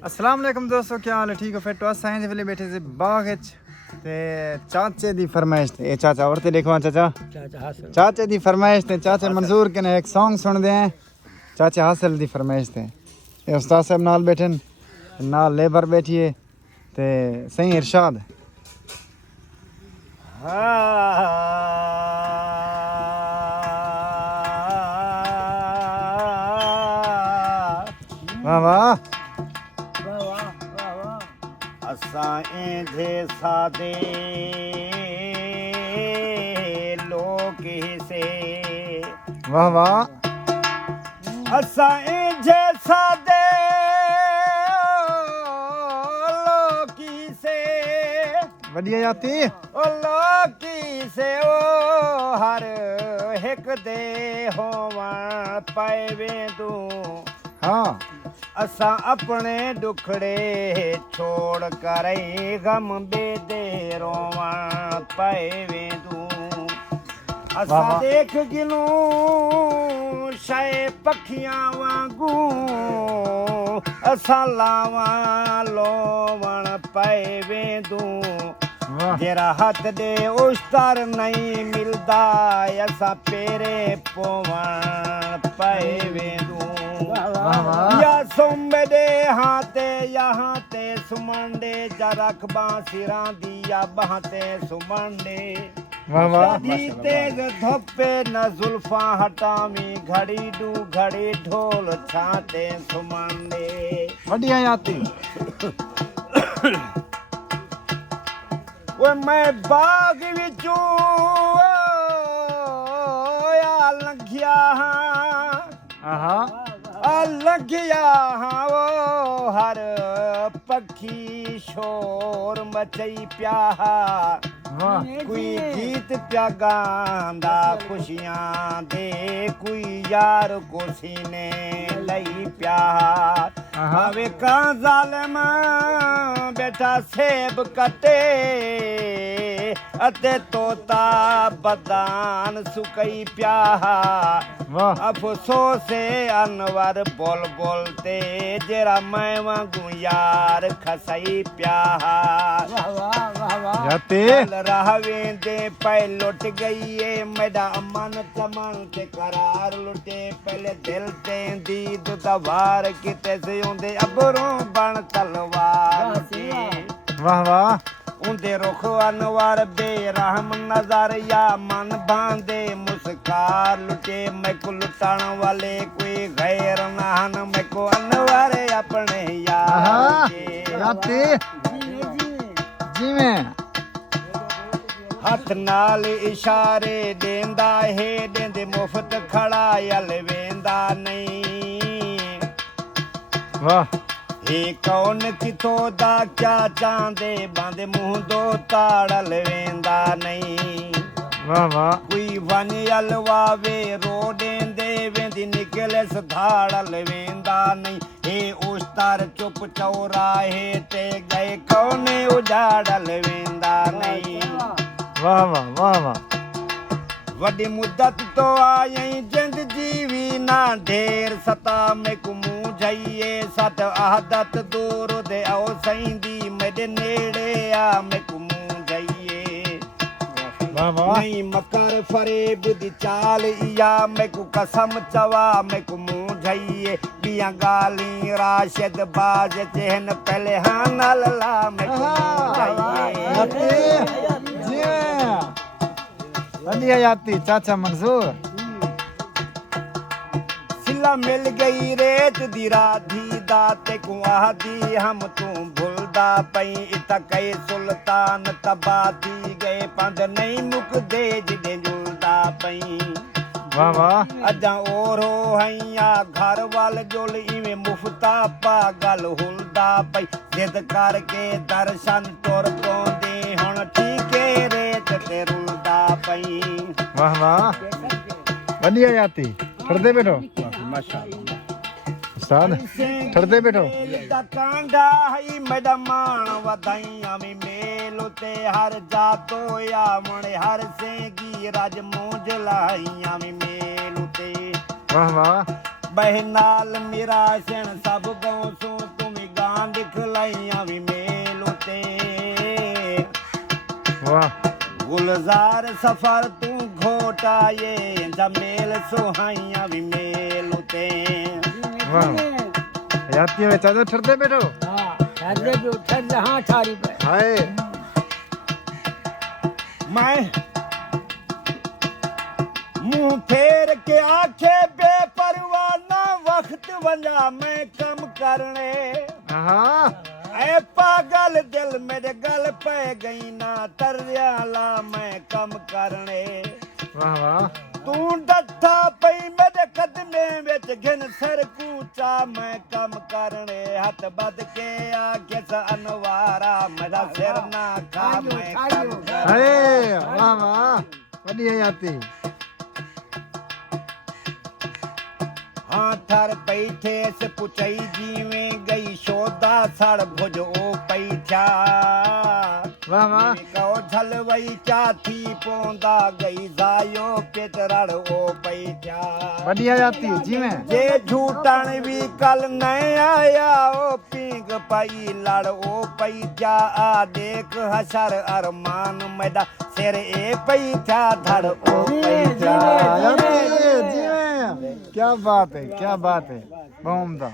अस्सलाम वालेकुम दोस्तों, क्या हाल है? ठीक हो? फिर तो साइंस वाले बैठे से बाग ते चाचे दी फरमाइश ते चाचा और ते देखो चाचा चाचे दी फरमाइश ते चाचे मंजूर के ने एक सॉन्ग सुन दे हैं चाचे हासिल दी फरमाइश ते ये उस्ताद साहब नाल बैठे नाल लेबर बैठी है ते सही इरशाद वाह वाह असां इंधे सादे लोक हिसे वाह वाह असां इंधे सादे लोकी से बढ़िया जाती ओ लोकी से ओ हर हिक दे होवण पाए तू हाँ असां अपने दुखड़े छोड़ करे गम बेदे रोवण पाए वेंदू असां वाह। देख गिनू शय पखियां वांगू असां लावां लोवण पाए वेंदू वाह जेरा हथ दे उस्तार नहीं मिलदा असां पेरे पोवण पाए वेंदू वाह वाह या सुंबे दे हाथे यहाँ ते सुमंडे जा रखबा सिरां दी या बहते सुमंडे वाह वाह शादी तेज धोपे न जुल्फा हटामी घड़ी डू घड़ी ढोल छाते सुमंडे बढ़िया जाती वो मैं बाग विचों या लंघिया आहा लगिया हाँ वो हर पखी शोर मचई प्या वाह कोई गीत प्या गांदा खुशियां दे कोई यार को सीने लई प्या हवे का जालिम बेटा सेब कटे अते तोता बदान सुकई प्या वाह अफसोस अनवर बोल बोलते जेरा मैं वांगू यार खसई प्या जाती रहवे दे पै लुट गई है मेरा अमन चमन ते करार लुटे पहले दिल ते दीद दवार किते से उंदे अबरों बन तलवार के वाह वाह उंदे रुख अनवर बेरहम नजर या मन बांधे मुस्कार लुटे मैं को लुटाण वाले कोई गैर नाहन मैं को अनवर अपने आहा यार के जाती जी में हथ नाल इशारे देंदा है देंदे मुफ्त खड़ा यल वेंदा नहीं वाह हे कौन किथों दा क्या चांदे बांदे मुंह दो ताड़ल वेंदा नहीं वाह वाह कोई वन अलवावे रो देंदे वेंदी निकले सधाड़ल वेंदा नहीं हे उस्तार चुप चौराहे ते गए कौन उजाड़ल वेंदा नहीं वाह वाह वाह वाह वडी मुद्दत तो आई जिंद जीवी ना ढेर सता में कुमू जाइए सत आदत दूर दे आओ सईंदी मेरे नेड़े आ में कुमू जाइए वाह वाह नहीं मकर फरेब दी चाल या मैं को कसम चवा मैं कुमू जाइए बिया गाली राशिद बाज चहन पहले हाँ नल्ला में कुमू जाइए जी बढ़िया जाती चाचा मंजूर सिला मिल गई रेत दी राधी दाते को आदी हम तू भुलदा पई इत कई सुल्तान तबाती गए पंद नहीं मुक दे जिदे जुलदा पई वाह वाह अजा ओरो हैया घर वाल जुल इवें मुफ्ता पागल हुलदा पई जिद करके दर्शन तुर पोंदे हुण ठीके रेत ते रुलदा पई वाह वाह बढ़िया जाती ठरदे बैठो उस्ताद ठरदे बैठो कांडा हई मैडमान वधाइयां में मेल ते हर जातो या मणे हर सेगी राज मूंज लाइयां में मेल ते वाह वाह बहनाल मेरा सेण सब गाँव सो तुम गांध गुलजार सफर तू घोटा ये जमेल सुहाइया भी मेल उते वाह हयाती में चाचा ठरते बैठो हाँ ठहर जो ठहर हाँ ठारी पे हाय मैं मुंह फेर के आखे बेपरवाह ना वक्त वंजा मैं कम करने हाँ ऐ पागल दिल मेरे गल पे गई ना तरयाला मैं कम करने वाह वाह तू डट्ठा पई मेरे कदमे विच घिन सर कूचा मैं कम करने हथ बद के आखे स अनवारा मेरा सिर ना खा मैं कम करने हाय वाह वाह वडी हयाती हाँ थर बैठे से पुचई जीवें गई शोदा सड़ भुज ओ पैठा वाह वाह कहो झलवई चाथी पोंदा गई जायो पेटरड़ ओ पैठा वडी हयाती जी में जे झूठन भी कल न आया ओ पींग पई लड़ ओ पैठा आ देख हसर अरमान मैदा सिर ए पैठा धड़ ओ पैठा जी में क्या बात है बहुत उम्दा